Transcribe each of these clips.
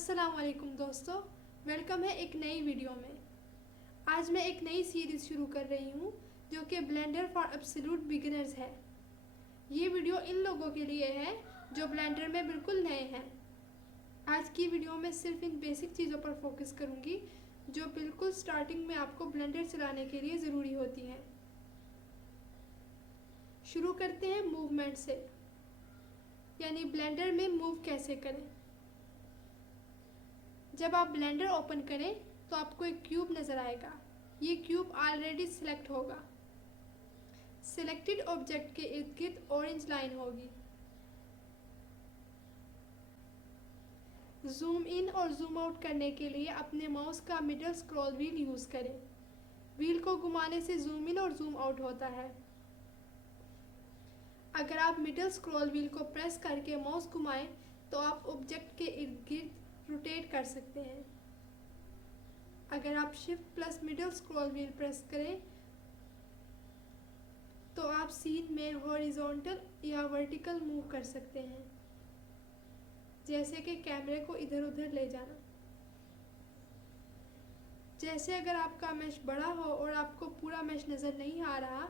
अस्सलाम वालेकुम दोस्तों, वेलकम है एक नई वीडियो में। आज मैं एक नई सीरीज़ शुरू कर रही हूँ जो कि ब्लेंडर फॉर एब्सोल्यूट बिगिनर्स है। ये वीडियो इन लोगों के लिए है जो ब्लेंडर में बिल्कुल नए हैं। आज की वीडियो में सिर्फ इन बेसिक चीज़ों पर फोकस करूँगी जो बिल्कुल स्टार्टिंग में आपको ब्लेंडर चलाने के लिए ज़रूरी होती हैं। शुरू करते हैं मूवमेंट से, यानी ब्लेंडर में मूव कैसे करें। जब आप ब्लेंडर ओपन करें तो आपको एक क्यूब नज़र आएगा। ये क्यूब ऑलरेडी सिलेक्ट होगा। सिलेक्टेड ऑब्जेक्ट के इर्द गिर्द ऑरेंज लाइन होगी। जूम इन और जूम आउट करने के लिए अपने माउस का मिडल स्क्रॉल व्हील यूज़ करें। व्हील को घुमाने से जूम इन और जूम आउट होता है। अगर आप मिडल स्क्रॉल व्हील को प्रेस करके माउस घुमाएं तो आप ऑब्जेक्ट के इर्द गिर्द रोटेट कर सकते हैं। अगर आप shift plus middle scroll wheel press करें तो आप सीन में हॉरिजॉन्टल या वर्टिकल मूव कर सकते हैं, जैसे कि कैमरे को इधर उधर ले जाना। जैसे अगर आपका मैश बड़ा हो और आपको पूरा मैश नज़र नहीं आ रहा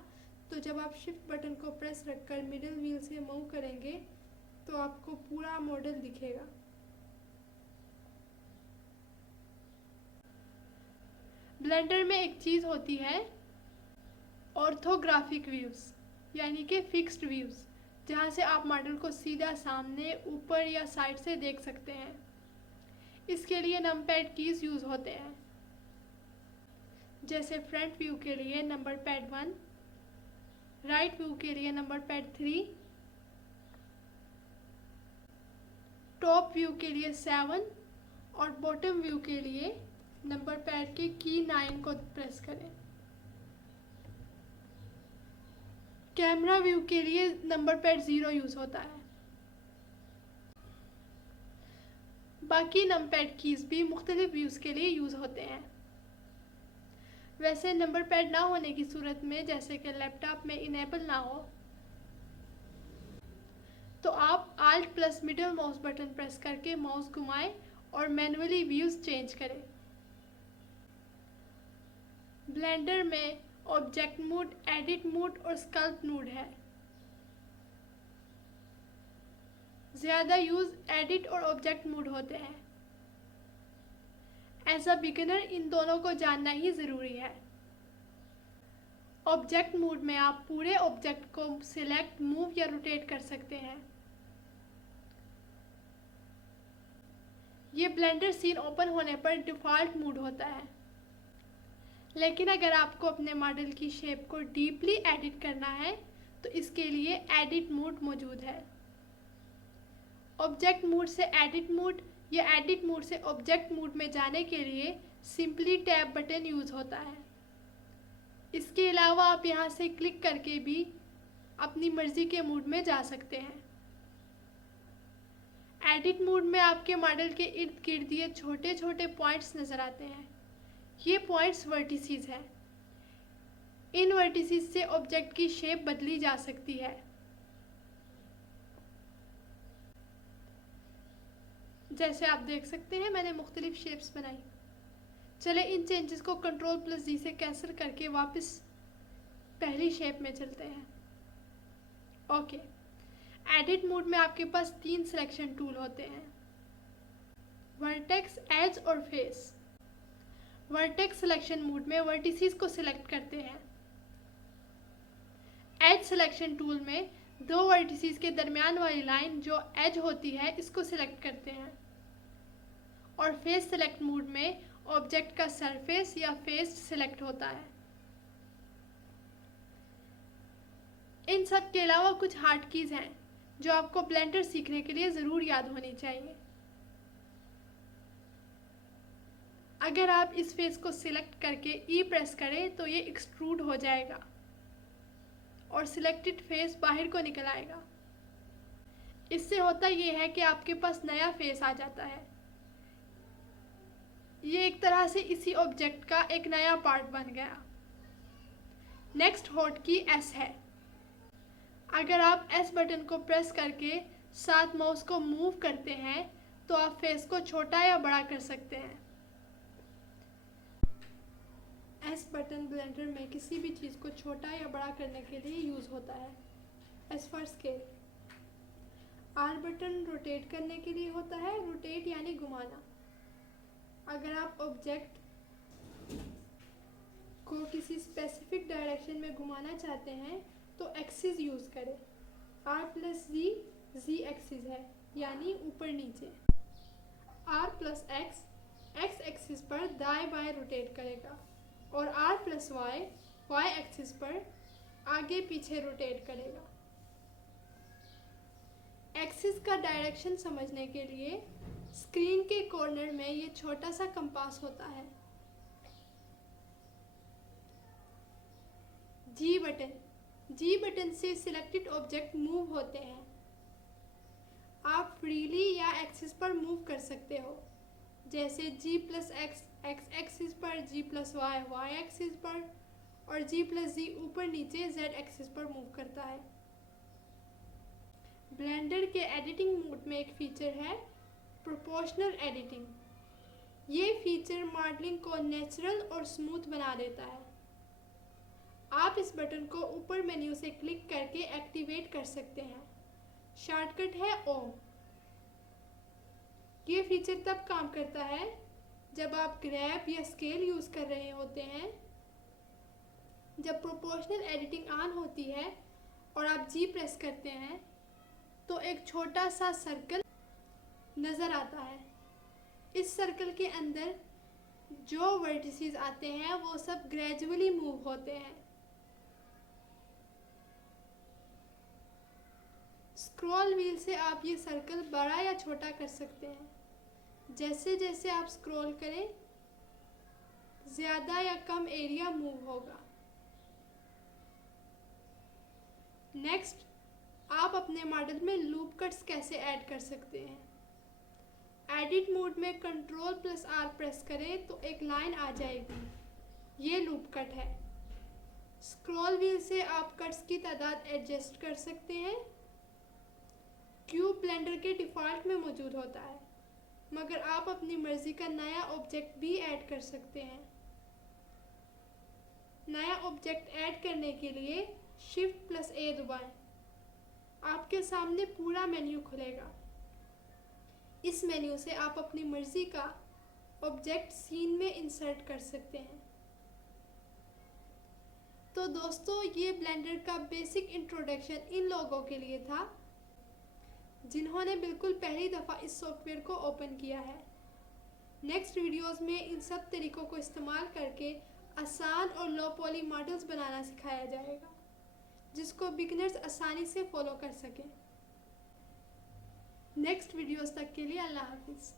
तो जब आप शिफ्ट बटन को प्रेस रखकर मिडल व्हील से मूव करेंगे तो आपको पूरा मॉडल दिखेगा। ब्लेंडर में एक चीज़ होती है ऑर्थोग्राफिक व्यूज़, यानी कि फिक्स्ड व्यूज़, जहाँ से आप मॉडल को सीधा सामने, ऊपर या साइड से देख सकते हैं। इसके लिए नंबरपैड कीज़ यूज़ होते हैं, जैसे फ्रंट व्यू के लिए नंबर पैड 1, राइट व्यू के लिए नंबर पैड 3, टॉप व्यू के लिए 7 और बॉटम व्यू के लिए नंबर पैड के की 9 को प्रेस करें। कैमरा व्यू के लिए नंबर पैड 0 यूज़ होता है। बाकी नंबरपैड कीज़ भी मुख्तलिफ व्यूज़ के लिए यूज़ होते हैं। वैसे नंबर पैड ना होने की सूरत में, जैसे कि लैपटॉप में इनेबल ना हो, तो आप alt plus middle mouse button press करके माउस घुमाएं और मैनुअली व्यूज़ चेंज करें। ब्लेंडर में ऑब्जेक्ट मोड, एडिट मोड और स्कल्प्ट मोड है। ज़्यादा यूज़ एडिट और ऑब्जेक्ट मोड होते हैं। एज अ बिगिनर इन दोनों को जानना ही ज़रूरी है। ऑब्जेक्ट मोड में आप पूरे ऑब्जेक्ट को सिलेक्ट, मूव या रोटेट कर सकते हैं। ये ब्लेंडर सीन ओपन होने पर डिफ़ॉल्ट मोड होता है, लेकिन अगर आपको अपने मॉडल की शेप को डीपली एडिट करना है तो इसके लिए एडिट मोड मौजूद है। ऑब्जेक्ट मोड से एडिट मोड या एडिट मोड से ऑब्जेक्ट मोड में जाने के लिए सिंपली टैब बटन यूज़ होता है। इसके अलावा आप यहाँ से क्लिक करके भी अपनी मर्ज़ी के मोड में जा सकते हैं। एडिट मोड में आपके मॉडल के इर्द गिर्द ये छोटे छोटे पॉइंट्स नज़र आते हैं। ये पॉइंट्स वर्टिसेस हैं। इन वर्टिसेस से ऑब्जेक्ट की शेप बदली जा सकती है। जैसे आप देख सकते हैं मैंने मुख्तलिफ शेप्स बनाई। चले इन चेंजेस को कंट्रोल प्लस जी से कैंसिल करके वापस पहली शेप में चलते हैं। ओके, एडिट मोड में आपके पास 3 सिलेक्शन टूल होते हैं, वर्टेक्स, एज और फेस। वर्टेक्स सिलेक्शन मोड में वर्टिसेस को सिलेक्ट करते हैं। एज सिलेक्शन टूल में 2 वर्टिसेस के दरमियान वाली लाइन जो एज होती है इसको सिलेक्ट करते हैं। और फेस सिलेक्ट मोड में ऑब्जेक्ट का सरफेस या फेस सिलेक्ट होता है। इन सब के अलावा कुछ हार्ड कीज़ हैं जो आपको ब्लेंडर सीखने के लिए ज़रूर याद होनी चाहिए। अगर आप इस फेस को सिलेक्ट करके ई प्रेस करें तो ये एक्सट्रूड हो जाएगा और सिलेक्टेड फेस बाहर को निकल आएगा। इससे होता ये है कि आपके पास नया फेस आ जाता है। ये एक तरह से इसी ऑब्जेक्ट का एक नया पार्ट बन गया। नेक्स्ट हॉट की एस है। अगर आप एस बटन को प्रेस करके साथ माउस को मूव करते हैं तो आप फेस को छोटा या बड़ा कर सकते हैं। एस बटन ब्लेंडर में किसी भी चीज़ को छोटा या बड़ा करने के लिए यूज़ होता है। S for scale. Are button rotate करने के लिए होता है, रोटेट यानी घुमाना। अगर आप ऑब्जेक्ट को किसी स्पेसिफिक डायरेक्शन में घुमाना चाहते हैं तो एक्सिस यूज़ करें। R plus G, G axis है यानी ऊपर नीचे। R plus X, X axis पर दाएं बाएं रोटेट करेगा और R plus Y, Y axis पर आगे पीछे रोटेट करेगा। एक्सिस का डायरेक्शन समझने के लिए स्क्रीन के कॉर्नर में ये छोटा सा कंपास होता है। जी बटन, जी बटन से सिलेक्टेड ऑब्जेक्ट मूव होते हैं। आप फ्रीली या एक्सिस पर मूव कर सकते हो, जैसे जी प्लस एक्स, एक्स एक्सिस पर, जी प्लस वाई, वाई एक्सिस पर, और जी प्लस जी ऊपर नीचे जेड एक्सिस पर मूव करता है। ब्लेंडर के एडिटिंग मोड में एक फीचर है प्रोपोर्शनल एडिटिंग। ये फीचर मॉडलिंग को नेचुरल और स्मूथ बना देता है। आप इस बटन को ऊपर मेन्यू से क्लिक करके एक्टिवेट कर सकते हैं। शॉर्टकट है ओ। ये फीचर तब काम करता है जब आप ग्रैब या स्केल यूज़ कर रहे होते हैं। जब प्रोपोर्शनल एडिटिंग ऑन होती है और आप जी प्रेस करते हैं तो एक छोटा सा सर्कल नज़र आता है। इस सर्कल के अंदर जो वर्टिसेस आते हैं वो सब ग्रेजुअली मूव होते हैं। स्क्रॉल व्हील से आप ये सर्कल बड़ा या छोटा कर सकते हैं। जैसे जैसे आप स्क्रॉल करें ज़्यादा या कम एरिया मूव होगा। नेक्स्ट, आप अपने मॉडल में लूप कट्स कैसे ऐड कर सकते हैं। एडिट मोड में कंट्रोल प्लस आर प्रेस करें तो एक लाइन आ जाएगी, ये लूप कट है। स्क्रॉल व्हील से आप कट्स की तादाद एडजस्ट कर सकते हैं। क्यूब ब्लेंडर के डिफ़ॉल्ट में मौजूद होता है, मगर आप अपनी मर्ज़ी का नया ऑब्जेक्ट भी ऐड कर सकते हैं। नया ऑब्जेक्ट ऐड करने के लिए शिफ्ट प्लस ए दबाएं। आपके सामने पूरा मेन्यू खुलेगा। इस मेन्यू से आप अपनी मर्ज़ी का ऑब्जेक्ट सीन में इंसर्ट कर सकते हैं। तो दोस्तों, ये ब्लेंडर का बेसिक इंट्रोडक्शन इन लोगों के लिए था जिन्होंने बिल्कुल पहली दफ़ा इस सॉफ्टवेयर को ओपन किया है। नेक्स्ट वीडियोस में इन सब तरीक़ों को इस्तेमाल करके आसान और लो पॉली मॉडल्स बनाना सिखाया जाएगा जिसको बिगिनर्स आसानी से फॉलो कर सकें। नेक्स्ट वीडियोस तक के लिए अल्लाह हाफिज़।